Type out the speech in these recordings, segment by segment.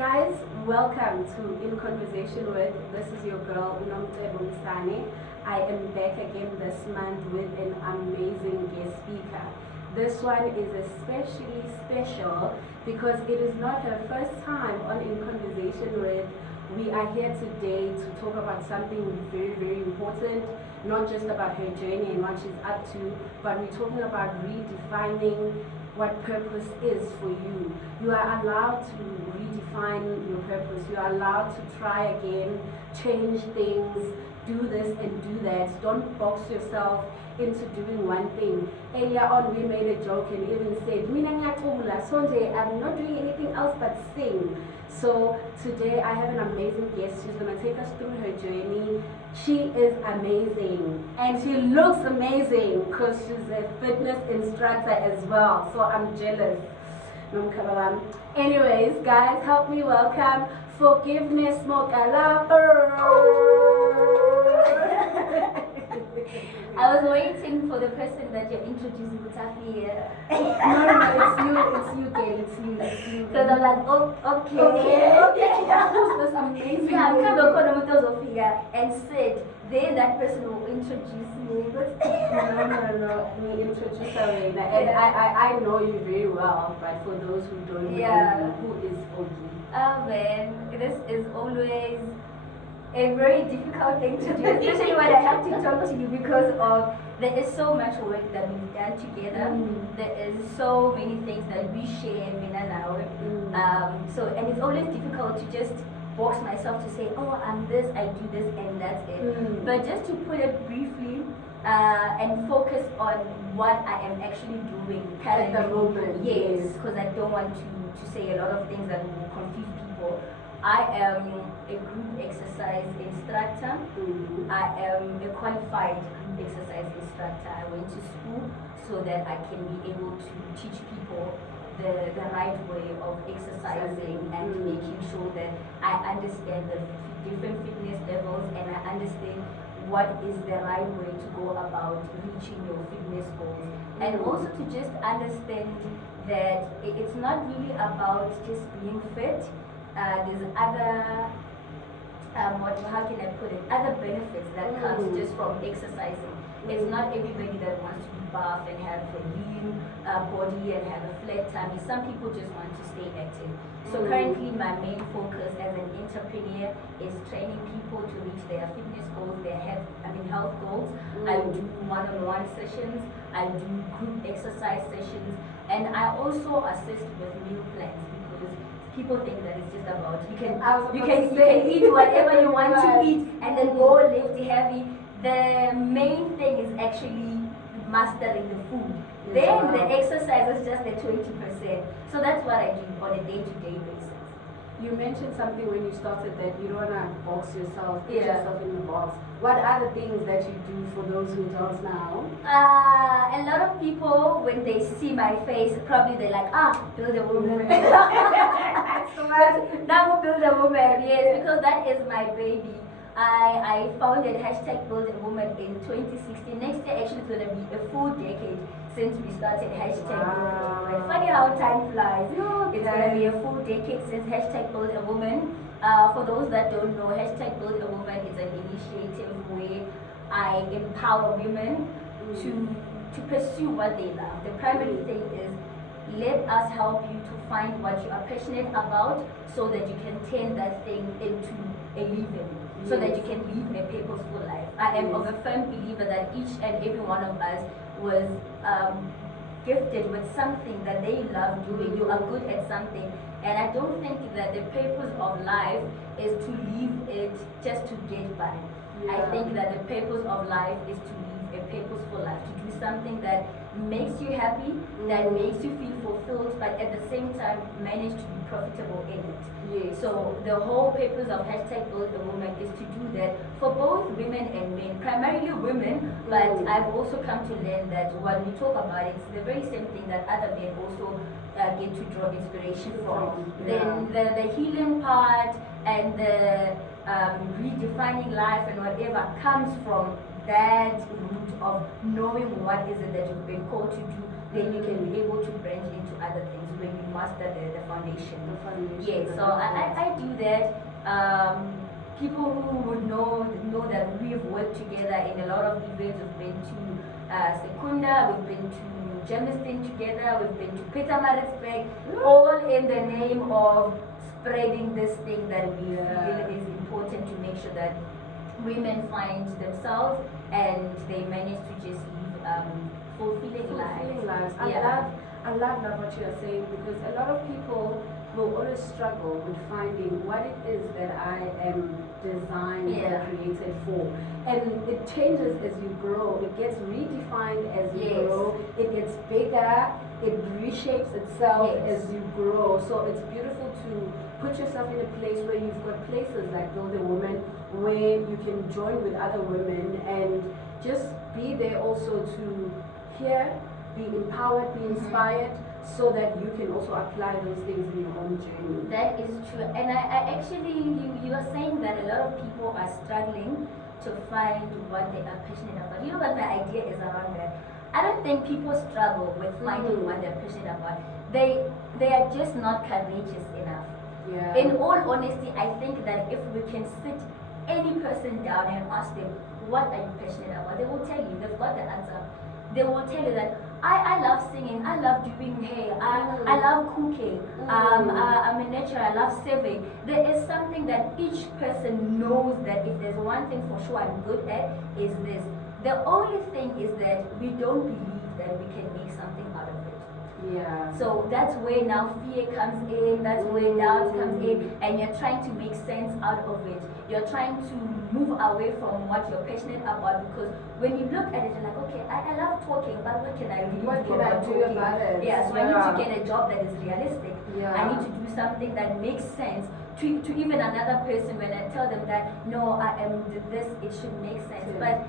Guys, welcome to In Conversation With. This is your girl, Unomte Bumisane. I am back again this month with an amazing guest speaker. This one is especially special because it is not her first time on In Conversation With. We are here today to talk about something very, very important, not just about her journey and what she's up to, but we're talking about redefining what purpose is for you. You are allowed to redefine your purpose. You are allowed to try again, change things, do this and do that. Don't box yourself into doing one thing. Earlier on we made a joke and even said, "Mina ngiyacula, Sonje, I'm not doing anything else but sing." So today I have an amazing guest. She's going to take us through her journey. She is amazing and she looks amazing because she's a fitness instructor as well. So I'm jealous. Anyways, guys, help me welcome Forgy Mokalapa. I was waiting for the person that you're introducing to Tafi. No, it's you, girl, Because I'm like, oh, okay. Who's this amazing? Yeah, I'm kind of Sophia and said, then that person will introduce me. No. We introduce her, and I know you very well, but for those who don't know you, who is Forgy? Oh man, this is always a very difficult thing to do, especially when I have to talk to you because of there is so much work that we've done together. There is so many things that we share, Mina now. And it's always difficult to just box myself to say, oh, I'm this, I do this, and that's it. But just to put it briefly and focus on what I am actually doing currently. At the moment. Yes, because I don't want to say a lot of things that will confuse people. I am a group exercise instructor. I am a qualified group exercise instructor. I went to school so that I can be able to teach people the right way of exercising and making sure that I understand the different fitness levels and I understand what is the right way to go about reaching your fitness goals. And also to just understand that it's not really about just being fit. There's other, how can I put it, other benefits that comes just from exercising. It's not everybody that wants to be buff and have a lean body and have a flat tummy. Some people just want to stay active. So currently my main focus as an entrepreneur is training people to reach their fitness goals, their health goals. I do one-on-one sessions, I do group exercise sessions, and I also assist with meal plans. People think that it's just about you can eat whatever you want to eat and then go lift heavy. The main thing is actually mastering the food. Then the exercise is just the 20%. So that's what I do on a day-to-day basis. You mentioned something when you started that you don't want to box yourself, put yourself in the box. What are the things that you do for those who don't know? A lot of people, when they see my face, probably they're like, build a woman. Now build a woman, yes, because that is my baby. I founded hashtag Build a Woman in 2016. Next year actually it's going to be a full decade since we started hashtag Build a Woman. Funny how time flies. It's going to be a full decade since hashtag Build a Woman. For those that don't know, hashtag Build a Woman is an initiative where I empower women to pursue what they love. The primary thing is let us help you to find what you are passionate about so that you can turn that thing into a living. So that you can live a purposeful life. I am of a firm believer that each and every one of us was gifted with something that they love doing. You are good at something. And I don't think that the purpose of life is to live it just to get by. I think that the purpose of life is to live a purposeful life, to do something that makes you happy, that makes you feel fulfilled, but at the same time manage to be profitable in it. So the whole purpose of hashtag Build a Woman is to do that for both women and men, primarily women, but I've also come to learn that when we talk about it, it's the very same thing that other men also get to draw inspiration from. Then the healing part and the redefining life and whatever comes from that root of knowing what is it that you've been called to do, then you can be able to branch into other things. when you master the foundation. The foundation. Yeah, so I do that. People who would know that we've worked together in a lot of events. We've been to Secunda, we've been to Germiston together, we've been to Pietermaritzburg, all in the name of spreading this thing that we feel is important to make sure that women find themselves and they manage to just live fulfilling lives. I love what you are saying, because a lot of people will always struggle with finding what it is that I am designed or created for. And it changes as you grow. It gets redefined as you grow. It gets bigger. It reshapes itself as you grow. So it's beautiful to put yourself in a place where you've got places like Build a Woman, where you can join with other women and just be there also to hear, be empowered, be inspired, so that you can also apply those things in your own journey. That is true. And I actually, you are saying that a lot of people are struggling to find what they are passionate about. You know what my idea is around that? I don't think people struggle with finding what they're passionate about. They are just not courageous enough. Yeah. In all honesty, I think that if we can sit any person down and ask them, what are you passionate about? They will tell you, they've got the answer. They will tell you that I love singing, I love doing hair, I love cooking, I'm a natural, I love serving. There is something that each person knows that if there's one thing for sure I'm good at, is this. The only thing is that we don't believe that we can make something out of it. Yeah. So that's where now fear comes in, that's where doubt comes in, and you're trying to make sense out of it. You're trying to move away from what you're passionate about, because when you look at it, you're like, okay, I love talking, but what can I really do about it? Yeah, so I need to get a job that is realistic. Yeah. I need to do something that makes sense to even another person. When I tell them that, no, I am this, it should make sense. But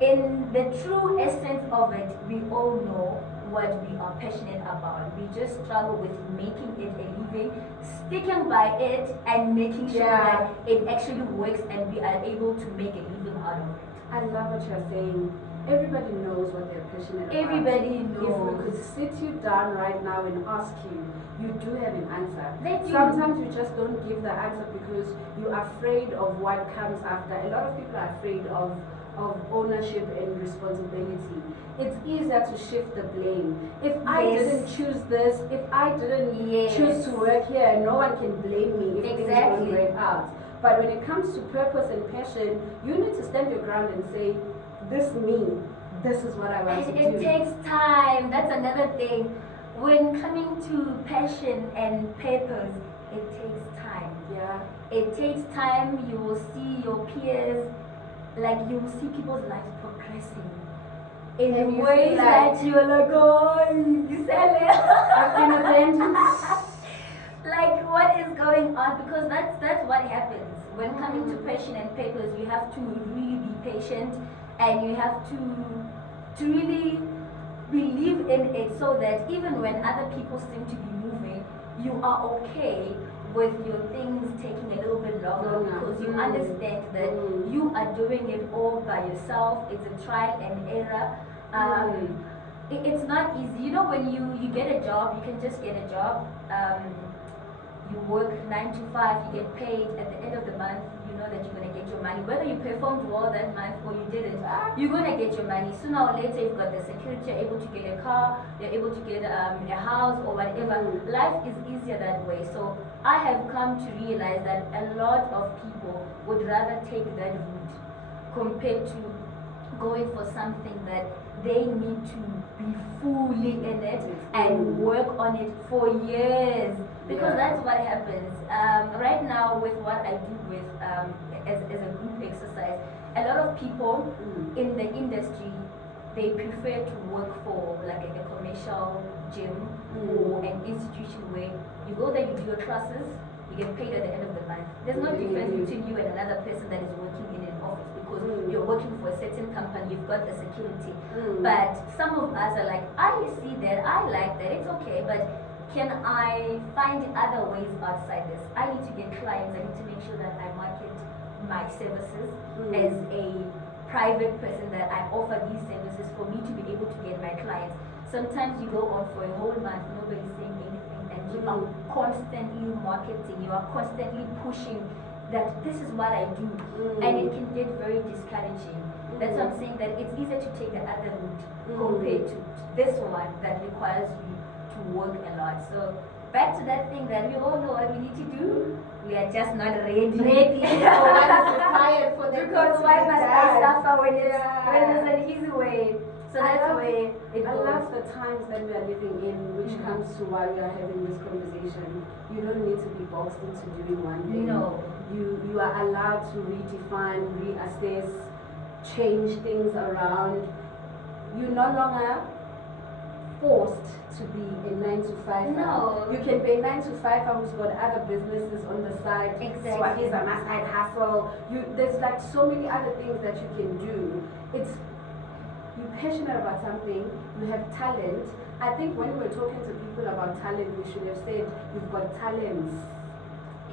in the true essence of it, we all know what we are passionate about. We just struggle with making it a living, sticking by it, and making sure that it actually works and we are able to make a living out of it. I love what you're saying. Everybody knows what they're passionate about. Everybody knows. If we could sit you down right now and ask you, you do have an answer. Sometimes you just don't give the answer because you're afraid of what comes after. A lot of people are afraid of ownership and responsibility. It's easier to shift the blame. If I didn't choose this, if I didn't choose to work here, no one can blame me if things don't work out. But when it comes to purpose and passion, you need to stand your ground and say, this is what I want to do. It takes time. That's another thing. When coming to passion and purpose, it takes time. Yeah. It takes time. You will see your peers, like you will see people's lives progressing in ways that you're like, oh, you sell it. I've been abandoned. Like, what is going on? Because that's what happens when coming to passion and purpose. You have to really be patient, and you have to really believe in it, so that even when other people seem to be moving, you are okay with your things taking a little bit longer, because you understand that you are doing it all by yourself. It's a trial and error. It's not easy. You know, when you get a job, you can just get a job. You work 9 to 5, you get paid at the end of the month. You know that you're going to get your money. Whether you performed well that month or you didn't, you're going to get your money. Sooner or later, you've got the security, you're able to get a car, you're able to get a house or whatever. Life is easier that way. So I have come to realize that a lot of people would rather take that route compared to going for something that they need to be fully in it and work on it for years, because that's what happens. Right now, with what I do with as a group exercise, a lot of people in the industry, they prefer to work for like a commercial gym or an institution where you go there, you do your classes, you get paid at the end of the month. There's no difference between you and another person that is working in an office, because you're working for a certain company, you've got the security. But some of us are like, I see that, I like that, it's okay, but can I find other ways outside this? I need to get clients, I need to make sure that I market my services as a private person, that I offer these services for me to be able to get my clients. Sometimes you go on for a whole month, nobody's saying anything. you are constantly marketing, you are constantly pushing that this is what I do, and it can get very discouraging. That's why I'm saying that it's easier to take the other route compared to this one that requires you to work a lot. So back to that thing that we all know what we need to do. We are just not ready. For what is required for the because why must I suffer when there's an easy way? So that's where it goes. I love the times that we are living in, which comes to why we are having this conversation. You don't need to be boxed into doing one thing. No. You are allowed to redefine, reassess, change things around. You're no longer forced to be a 9 to 5. No. You can be a 9 to 5 who's got other businesses on the side. Exactly. So he's a side hustle. There's like so many other things that you can do. You're passionate about something, you have talent. I think when we're talking to people about talent, we should have said you've got talents.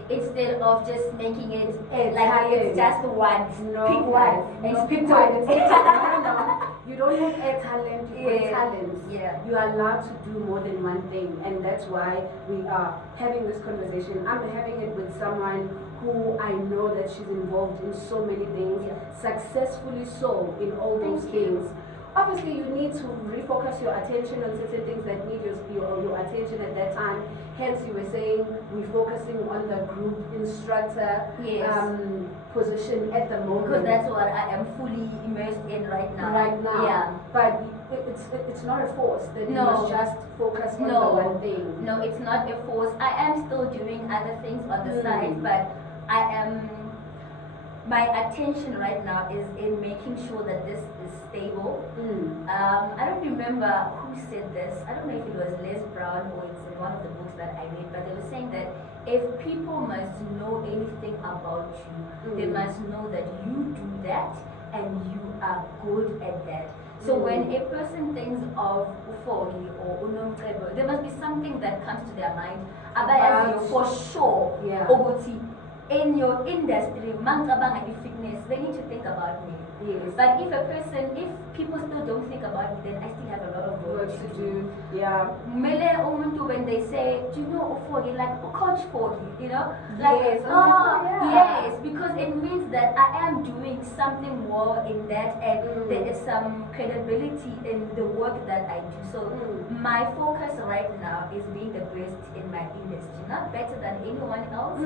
Instead of just making it like talent. it's just one. No, pick one and no, pick no, one. no. You don't have a talent, you've got talents. Yeah. You are allowed to do more than one thing, and that's why we are having this conversation. I'm having it with someone who I know that she's involved in so many things, successfully so in all those things. Obviously, you need to refocus your attention on certain things that need your attention at that time. Hence, you were saying we're focusing on the group instructor position at the moment. Because that's what I am fully immersed in right now. Right now. Yeah. But it's not a force that you No. must just focus on the one thing. No, it's not a force. I am still doing other things on the side, but my attention right now is in making sure that this is stable. I don't remember who said this. I don't know if it was Les Brown or it's in one of the books that I read, but they were saying that if people must know anything about you, they must know that you do that and you are good at that. So when a person thinks of Forgy or Unomcebo, there must be something that comes to their mind about you for sure. Yeah. In your industry, fitness, they need to think about me. Yes. But if people still don't think about me, then I still have a lot of work to do. Yeah. Mele umuntu, when they say, do you know Forgy, like Coach Forgy, you know? Like, Yes. yes, because it means that I am doing something more in that, and there is some credibility in the work that I do. So my focus right now is being the best in my industry, not better than anyone else.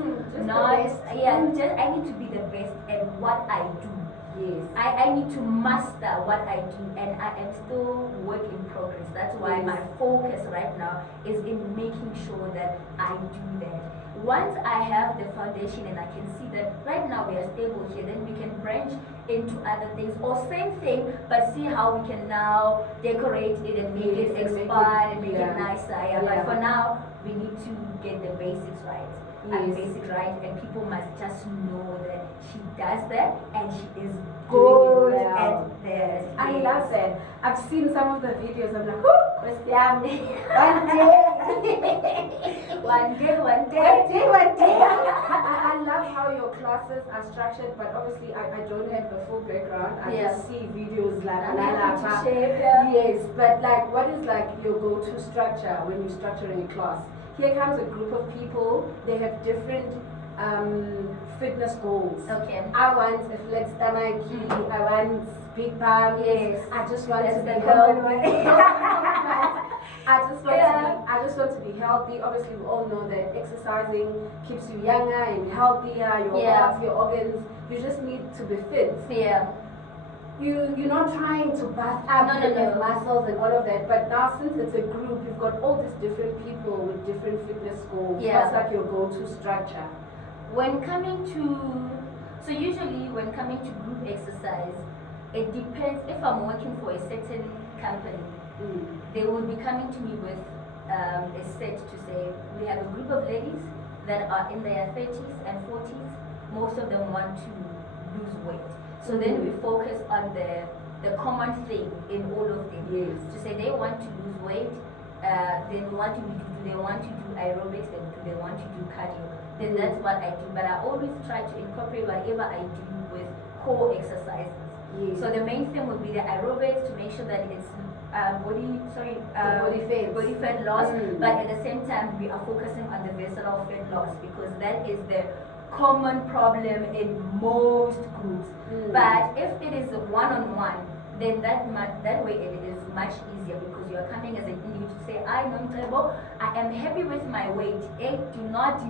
I need to be the best at what I do. Yes. I need to master what I do, and I am still work in progress. That's why my focus right now is in making sure that I do that. Once I have the foundation and I can see that right now we are stable here, then we can branch into other things, or same thing, but see how we can now decorate it and make it expand and make it nicer. But for now, we need to get the basics right. And people must just know that she does that and she is good at that. I love that. I've seen some of the videos. I'm like, Christian, one day. I love how your classes are structured, but obviously I don't have the full background. I just see videos like yes, but like, what is like your go-to structure when you're structuring a class? Here comes a group of people. They have different fitness goals. Okay. I want a flat stomach. I want big bum. Yes. I just want to be the healthy. I just want to be healthy. Obviously, we all know that exercising keeps you younger and healthier. Your heart, your organs. You just need to be fit. Yeah. You're not trying to bust up your muscles and all of that, but now since it's a group, you've got all these different people with different fitness goals. What's like your go-to structure? Usually when coming to group exercise, it depends. If I'm working for a certain company, they will be coming to me with a set to say, we have a group of ladies that are in their 30s and 40s. Most of them want to lose weight. So then we focus on the common thing in all of them. Yes. To say they want to lose weight, then what do we do? Do they want to do aerobics? Then do they want to do cardio? Then that's what I do. But I always try to incorporate whatever I do with core exercises. Yes. So the main thing would be the aerobics, to make sure that it's body fat loss, Mm. but at the same time we are focusing on the visceral fat loss because that is the common problem in most groups. Mm. But if it is one-on-one, then that way it is much easier because you are coming as an individual to say, I am happy with my weight.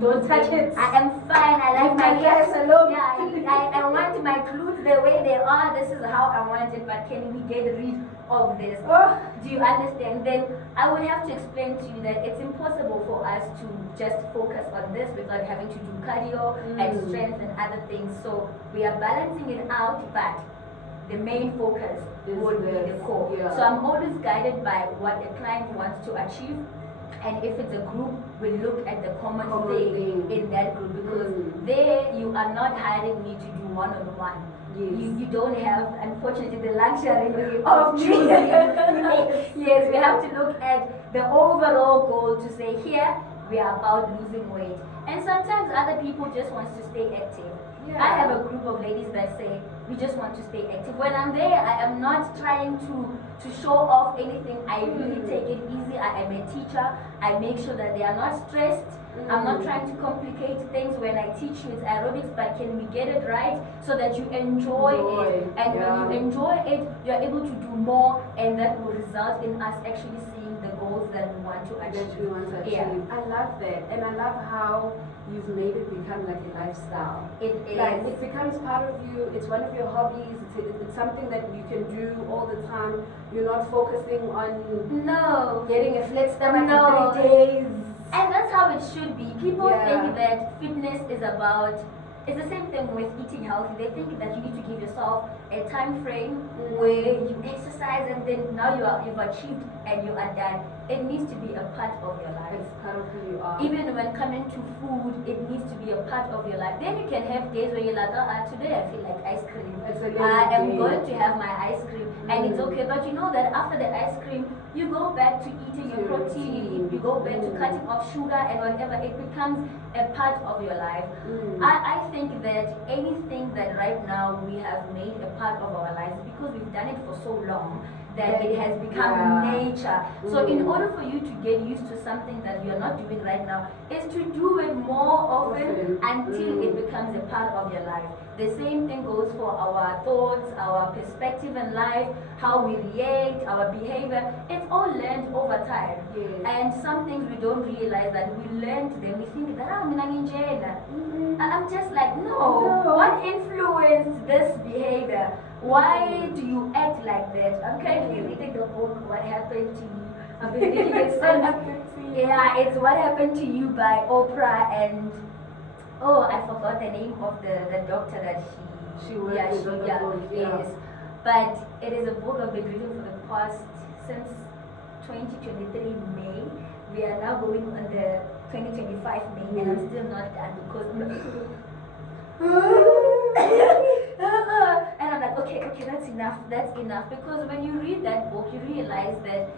Don't touch it. I am fine. I like my dress hips alone. Yeah, I want my glutes the way they are. This is how I want it. But can we get rid of this? Oh. Do you understand? Then I would have to explain to you that it's impossible for us to just focus on this without having to do cardio and strength and other things. So we are balancing it out, but the main focus would be the core. Yeah. So I'm always guided by what the client wants to achieve. And if it's a group, we look at the common thing in that group because there you are not hiring me to do one-on-one. Yes. You don't have, unfortunately, the luxury of choosing. Yes, we have to look at the overall goal to say here we are about losing weight. And sometimes other people just want to stay active. Yeah. I have a group of ladies that say we just want to stay active. When I'm there, I am not trying to show off anything. I really take it easy. I am a teacher. I make sure that they are not stressed. I'm not trying to complicate things. When I teach you, it's aerobics, but can we get it right so that you enjoy it? And when you enjoy it, you're able to do more, and that will result in us actually seeing the goals that we want to achieve. Yeah. I love that, and I love how you've made it become like a lifestyle. It is. Like it becomes part of you. It's one of your hobbies. It's something that you can do all the time. You're not focusing on getting a flat stomach in 3 days. And that's how it should be. People Yeah. think that fitness is about, it's the same thing with eating healthy. They think that you need to give yourself a time frame where you exercise and then now you've achieved and you are done. It needs to be a part of your life. It's part of who you are. Even when coming to food, it needs to be a part of your life. Then you can have days where you're like, today I feel like ice cream. I am going to have my ice cream and it's okay. But you know that after the ice cream, you go back to eating your protein, you go back to cutting off sugar and whatever. It becomes a part of your life. I think that anything that right now we have made a part of our lives because we've done it for so long that it has become nature. So in order for you to get used to something that you're not doing right now is to do it more often until it becomes a part of your life. The same thing goes for our thoughts, our perspective in life, how we react, our behavior. It's all learned over time. And some things we don't realize that we learned them. We think that I'm and I'm just like, no. What influenced this behavior? Why do you act like that? I'm currently reading the book What Happened to You. I've been reading it since. Yeah, it's What Happened to You by Oprah, and I forgot the name of the doctor that she worked with. Yes. But it is a book I've been reading for the past since 2023 May. We are now going on the 2025 May, and I'm still not done because and I'm like, okay, that's enough. Because when you read that book, you realize that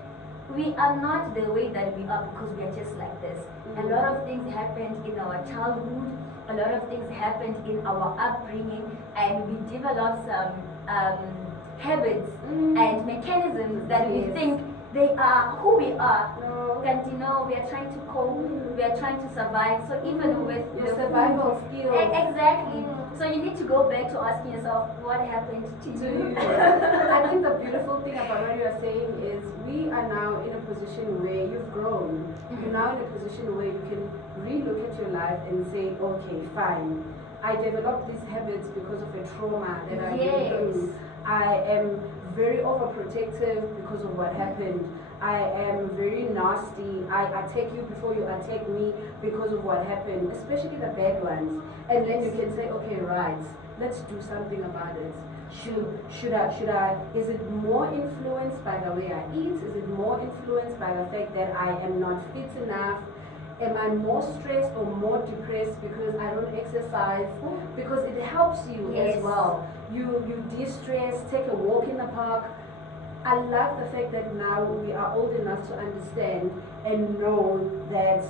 we are not the way that we are because we are just like this. A lot of things happened in our childhood, a lot of things happened in our upbringing, and we developed some habits and mechanisms that we think they are who we are. And we are trying to cope, we are trying to survive. So even with your survival skills. Exactly. So you need to go back to asking yourself, what happened to you? I think the beautiful thing about what you are saying is we are now in a position where you've grown. You're now in a position where you can re-look at your life and say, okay, fine. I developed these habits because of a trauma that I went through. I am very overprotective because of what happened. I am very nasty. I attack you before you attack me because of what happened, especially the bad ones. And then you can say, okay, right, let's do something about it. Should I, is it more influenced by the way I eat? Is it more influenced by the fact that I am not fit enough? Am I more stressed or more depressed because I don't exercise? Because it helps you as well. You de-stress, take a walk in the park. I love the fact that now we are old enough to understand and know that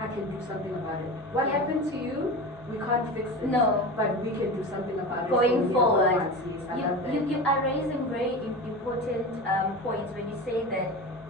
I can do something about it. What Yeah. happened to you? We can't fix it. No. But we can do something about it. Going So we are forward. ones. Yes, I love that. You are raising very important points when you say that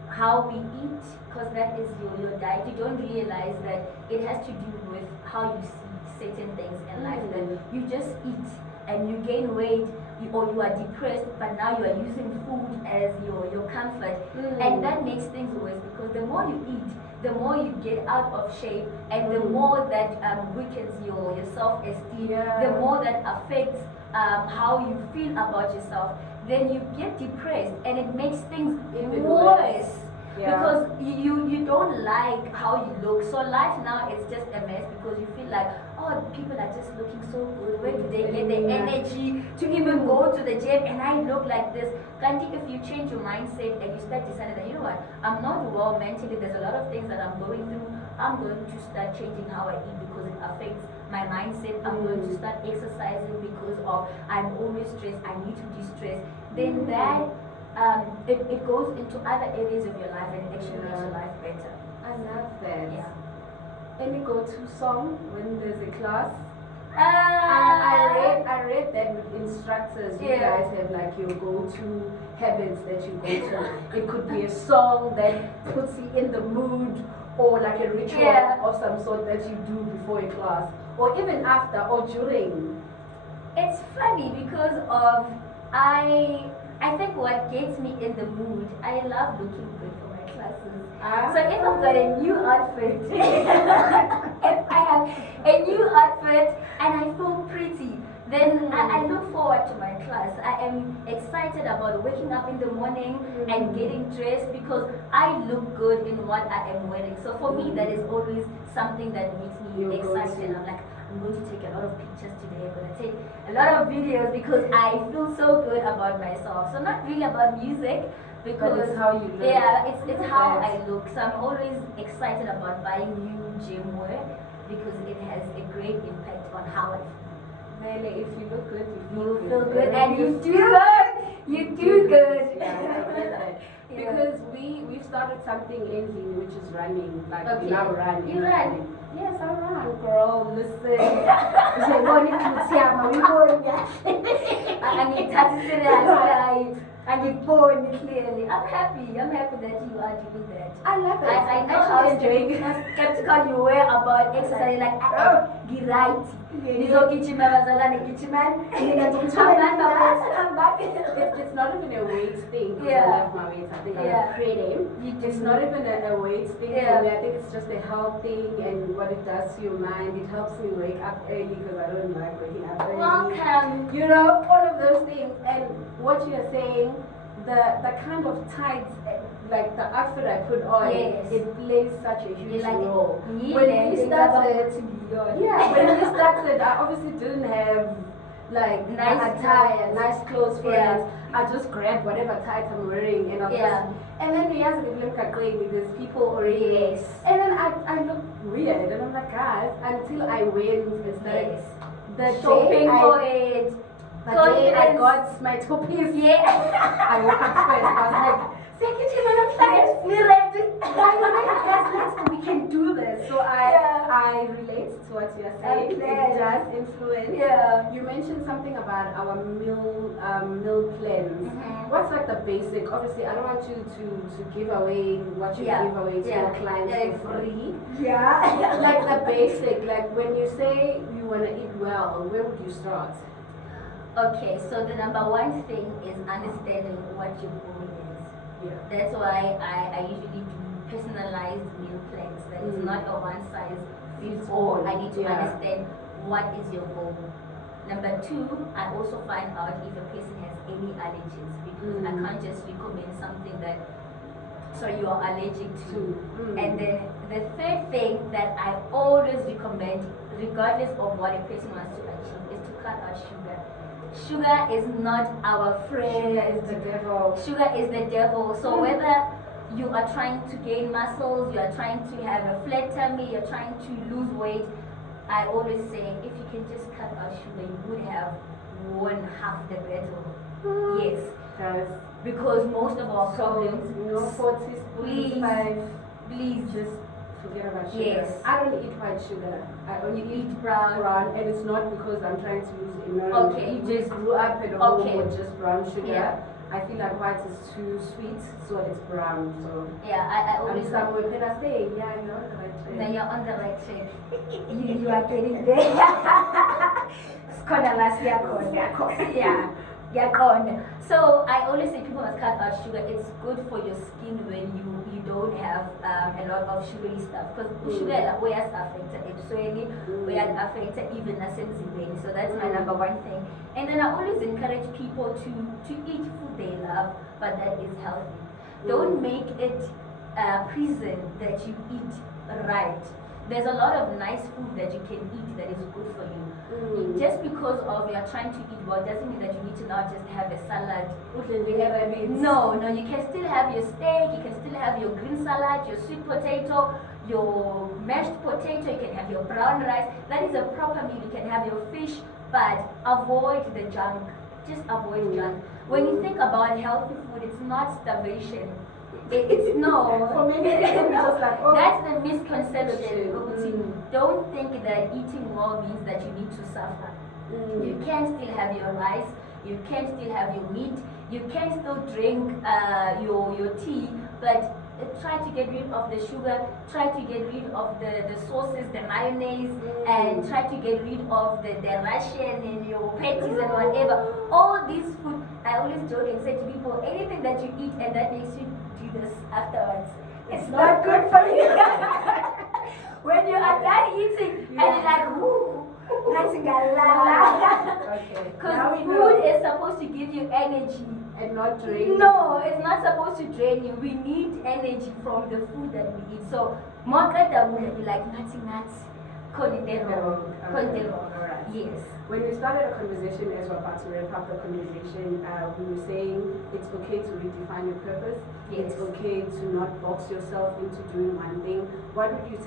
how we eat, because that is your diet. You don't realize that it has to do with how you see certain things in life. That you just eat and you gain weight, or you are depressed, but now you are using food as your comfort, and that makes things worse, because the more you eat, the more you get out of shape, and the more that weakens your self-esteem, the more that affects how you feel about yourself. Then you get depressed, and it makes things Even worse. Yeah. Because you don't like how you look. So life now is just a mess, because you feel like, oh, people are just looking so good. Where do they get the energy to even go to the gym, and I look like this? Kanti, if you change your mindset and you start deciding that, you know what, I'm not well mentally, there's a lot of things that I'm going through, I'm going to start changing how I eat because it affects my mindset. I'm going to start exercising because of I'm always stressed, I need to de-stress. Then that it goes into other areas of your life, and it actually makes your life better. I love that. Yeah. Any go-to song when there's a class? I I read that with instructors, you guys have like your go-to habits that you go to. It could be a song that puts you in the mood, or like a ritual of some sort that you do before a class, or even after or during. It's funny because of I think what gets me in the mood, I love looking good for my classes. So if I've got a new outfit, if I have a new outfit and I feel pretty, then I look forward to my class. I am excited about waking up in the morning and getting dressed, because I look good in what I am wearing. So for me, that is always something that makes me excited. I'm like, I'm going to take a lot of pictures today. I'm going to take a lot of videos, because I feel so good about myself. So not really about music, because it's how you look. Yeah, it's how I look. So I'm always excited about buying new gym wear, because it has a great impact on how I feel. Really, if you look good, you feel good, and you do good. You do good. Yeah, I get that. Because we've started something in here, which is running. Like we now run. You run? Yes, I run, girl. Listen. We're going to Tiama. We're going and it touches it right. And you born clearly. I'm happy that you are doing that. I love it. I know how skeptical you were about exercise. Like, right. It's not even a weight thing. I love my weight. I think I'm pretty. It's not even a weight thing for me. I think it's just a health thing, and what it does to your mind. It helps me wake up early, because I don't like waking up early. Welcome. You know, all of those things. And what you're saying, the kind of tights, like the outfit I put on, it plays such a huge role. When we started, I obviously didn't have like nice attire, nice clothes for it. I just grabbed whatever tights I'm wearing, and and then we asked if there's people already. And then I look weird, and I'm like, guys, until I went and started the shopping for it. The day I got my two piece, I woke up first. I was like, we can do this. So I relate to what you're saying. It does influence. You mentioned something about our meal plans. What's like the basic? Obviously, I don't want you to give away what you give away to your clients for free. Like the basic, like when you say you want to eat well, where would you start? Okay, so the number one thing is understanding what your goal is. That's why I usually do personalized meal plans. That it's not a one size fits all. I need to understand what is your goal. Number two, I also find out if a person has any allergies, because I can't just recommend something that you are allergic to. And then the third thing that I always recommend, regardless of what a person wants to achieve, is to cut out sugar. Sugar is not our friend. Sugar is the devil. Sugar is the devil. So whether you are trying to gain muscles, you are trying to have a flat tummy, you're trying to lose weight, I always say, if you can just cut out sugar, you would have won half the battle. Yes. Because most of our problems, 4 teaspoons, 5, please, just forget about sugar. Yes. I don't eat white sugar. I only eat brown. and it's not because I'm trying to lose ignorance. Okay, you We just grew up at home okay. with just brown sugar. Yeah. I feel like white is too sweet, so it's brown. So yeah, I I'm always somewhere when I say, yeah, you're on the right track. no, you're on the right track. you are getting there. Yeah. Yeah, gone. So I always say people must cut out sugar. It's good for your skin when you don't have a lot of sugary stuff because sugar we has affected it. So we have affected even a sense in. So that's my number one thing. And then I always encourage people to eat food they love, but that is healthy. Don't make it a prison that you eat right. There's a lot of nice food that you can eat that is good for you. Just because of you're trying to eat well doesn't mean that you need to now just have a salad. No, you can still have your steak, you can still have your green salad, your sweet potato, your mashed potato, you can have your brown rice. That is a proper meal. You can have your fish, but avoid the junk. Just avoid junk. When you think about healthy food, it's not starvation. It's no. For many people, it's just like, oh, that's the misconception. Don't think that eating well means that you need to suffer. You can still have your rice. You can still have your meat. You can still drink your tea, but try to get rid of the sugar. Try to get rid of the sauces, the mayonnaise, and try to get rid of the Russian and your patties and whatever. All these food, I always joke and say to people, anything that you eat and that makes you do this afterwards, it's not good for you. When you are done eating and you're like, woo, because food is supposed to give you energy and not drain. No, it's not supposed to drain you. We need energy from the food that we eat. So more that would be like nothing. Yes. When we started a conversation, as we're about to wrap up the conversation, we were saying it's okay to redefine your purpose. Yes. It's okay to not box yourself into doing one thing. What would you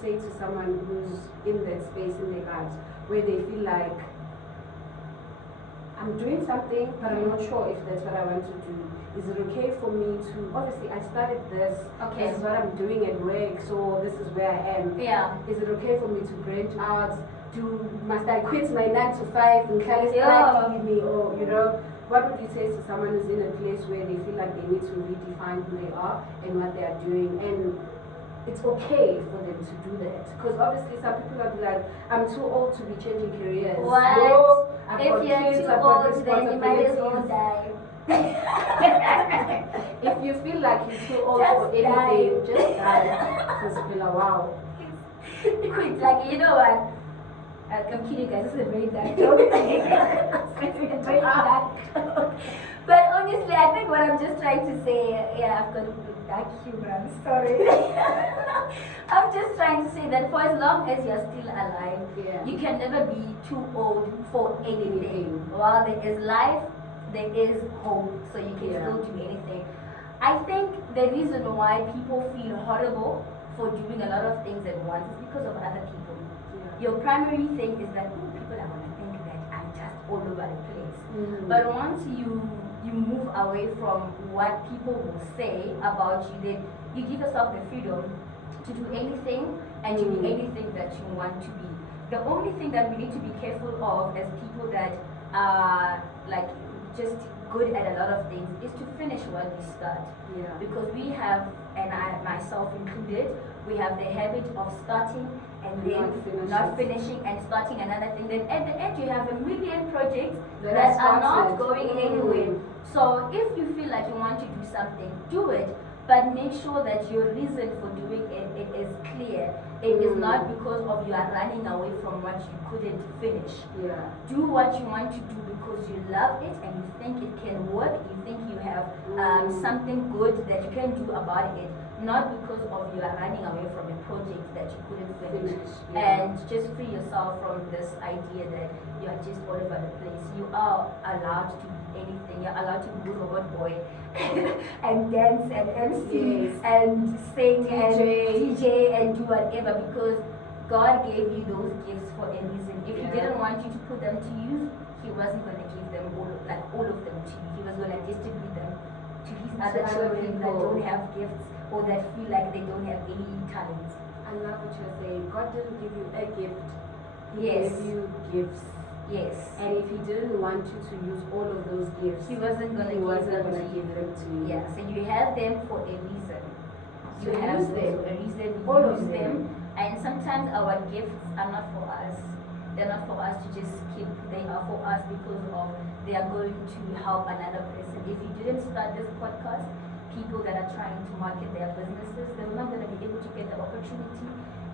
say to someone who's in that space in their lives where they feel like I'm doing something, but I'm not sure if that's what I want to do? Is it okay for me to, obviously I started this, this is what I'm doing at work, so this is where I am. Yeah. Is it okay for me to branch out? Must I quit my 9 to 5 and Cali me? Or, what would you say to someone who's in a place where they feel like they need to redefine who they are and what they are doing? And it's okay for them to do that. Because obviously some people are like, I'm too old to be changing careers. What? No, if you're too old, then you might as well die. If you feel like you're too old for anything, just die. Because people are wow. Quit, like, you know what? I'm kidding, guys. This is a very dark joke. Very dark joke. But honestly, I think what I'm just trying to say, I've got a dark humor. I'm sorry. I'm just trying to say that for as long as you're still alive, you can never be too old for anything. While there is life, there is hope, so you can still do anything. I think the reason why people feel horrible for doing a lot of things at once is because of other people. Your primary thing is that people are going to think that I'm just all over the place. But once you move away from what people will say about you, then you give yourself the freedom to do anything and to be anything that you want to be. The only thing that we need to be careful of as people that are like just good at a lot of things is to finish what we start. Because we have, and I myself included, we have the habit of starting and then not finishing and starting another thing. Then at the end you have a million projects that are not going anywhere. So if you feel like you want to do something, do it. But make sure that your reason for doing it is clear. It is not because of you are running away from what you couldn't finish. Do what you want to do because you love it and you think it can work. You think you have something good that you can do about it. Not because of you are running away from a project that you couldn't finish. And just free yourself from this idea that you are just all over the place. You are allowed to be anything. You're allowed to be a robot boy and dance and MC and sing and DJ and do whatever, because God gave you those gifts for a reason. If He didn't want you to put them to use, He wasn't going to give them all of them to you. He was going to distribute them to His other children that don't have gifts or that feel like they don't have any talent. I love what you're saying. God didn't give you a gift. He Yes. gave you gifts. Yes. And if he didn't want you to use all of those gifts, He wasn't gonna he give wasn't them gonna to give you. them to you. Yeah, so you have them for a reason. So You have use them. a reason, All of use them. And sometimes our gifts are not for us. They're not for us to just keep. They are for us because of they are going to help another person. If you didn't start this podcast, people that are trying to market their businesses, they're not going to be able to get the opportunity.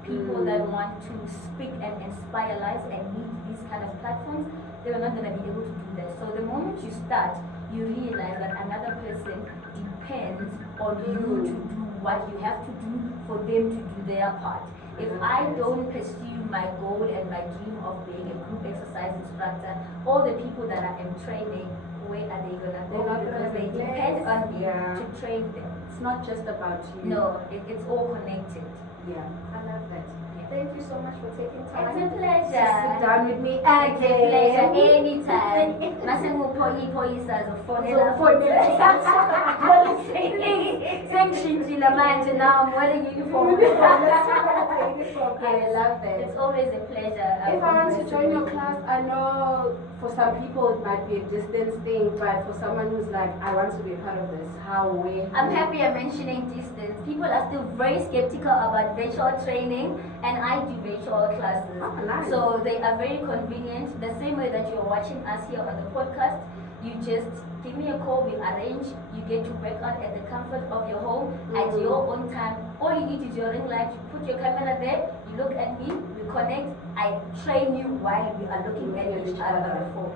People that want to speak and inspire lives and need these kind of platforms, they are not going to be able to do that. So the moment you start, you realize that another person depends on you to do what you have to do for them to do their part. If I don't pursue my goal and my dream of being a group exercise instructor, all the people that I am training, where are they going to go? Because they depend on me to train them. It's not just about you. No, it's all connected. Yeah, I love that. Yeah. Thank you so much for taking time. It's a pleasure. To sit down with me It's a pleasure again. anytime. Masengu poi says phone now I'm wearing uniform. I love that. It's always a pleasure. If I want to join your class, I know for some people it might be a distance thing, but for someone who's like, I want to be a part of this, how, where? I'm happy you're mentioning distance. People are still very skeptical about virtual training, and I do virtual classes. Oh, nice. So they are very convenient. The same way that you're watching us here on the podcast, you just give me a call, we arrange, you get to work out at the comfort of your home at your own time. All you need is your ring light, you put your camera there, you look at me, we connect, I train you while we are looking at each other on the phone.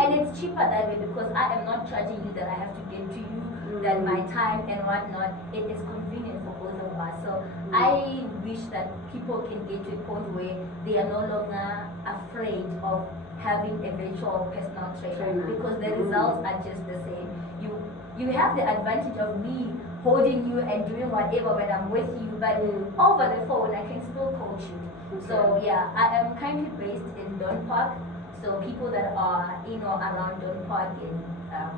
And it's cheaper that way because I am not charging you that I have to give to you that my time and whatnot. It is convenient for both of us. So I wish that people can get to a point where they are no longer afraid of having a virtual personal trainer because the results are just the same. You have the advantage of me holding you and doing whatever when I'm with you, but over the phone I can still coach you. So yeah, I am currently based in Don Park. So people that are around Don Park in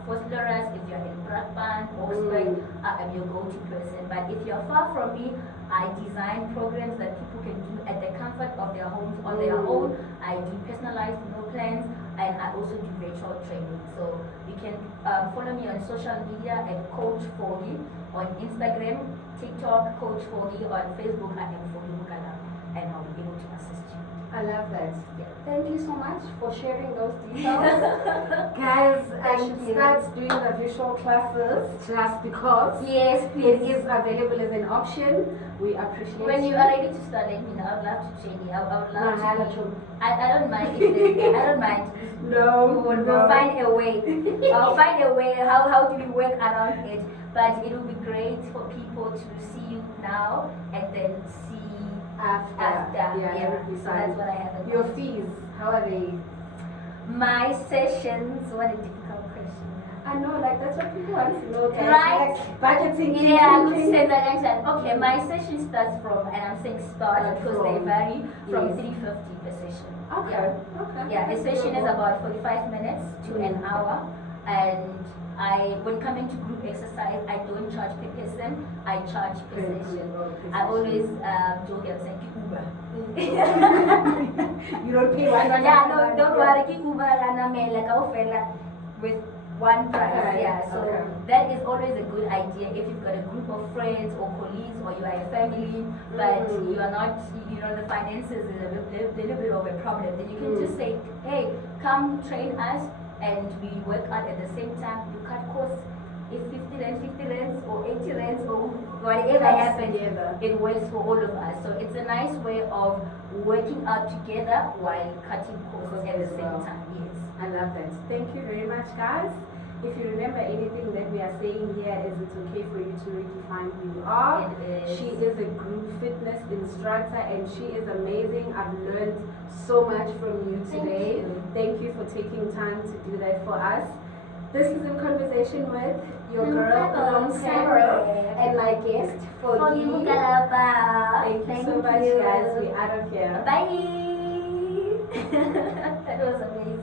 Vosloorus, if you're in Brakpan, Hoofsburg, I am your go-to person. But if you're far from me, I design programs that people can do at the comfort of their homes on their own. I do personalized meal plans, and I also do virtual training. So you can follow me on social media at Coach Forgy on Instagram, TikTok, Coach Forgy, on Facebook, I am Forgy Mokalapa, and I'll be able to assist you. I love that. Yeah. Thank you so much for sharing those details. Guys, I should start doing the visual classes just because Yes, it please. is available as an option. We appreciate When you are ready to start, let me know. I'd love to train you. I would love to. I don't mind if I don't mind. No, We'll find a way. I'll find a way. How do we work around it? But it will be great for people to see you now and then see after. Yeah. So that's what I have. Your fees, how are they? My sessions. What a difficult question. I know, like that's what people want to know. Guys. Right? Like, budgeting. Yeah, I would say that actually. Okay, my session starts from, and I'm saying start because they vary from 350 per session. Okay. Yeah. Okay. Yeah, a session is about 45 minutes to an hour, and when coming to group exercise, I don't charge per person, I charge per session. I always joke and say Uber. You don't pay one. Yeah, no, don't worry, Uber like I'll with one price. Okay, Yeah, so that is always a good idea if you've got a group of friends or colleagues or you are a family, but you are not, the finances is a little bit of a problem. Then you can just say, hey, come train us. And we work out at the same time. You cut costs. If 50 rands or 80 rands or whatever happens, it works for all of us. So it's a nice way of working out together while cutting costs at the same time. Yes. I love that. Thank you very much, guys. If you remember anything that we are saying here, is it's okay for you to redefine who you are. She is a group fitness instructor and she is amazing. I've learned so much from you today. Thank you for taking time to do that for us. This is in conversation with your girl, and my guest, Forgy Mokalapa. Thank you so much, guys. We're out of here. Bye. That was amazing.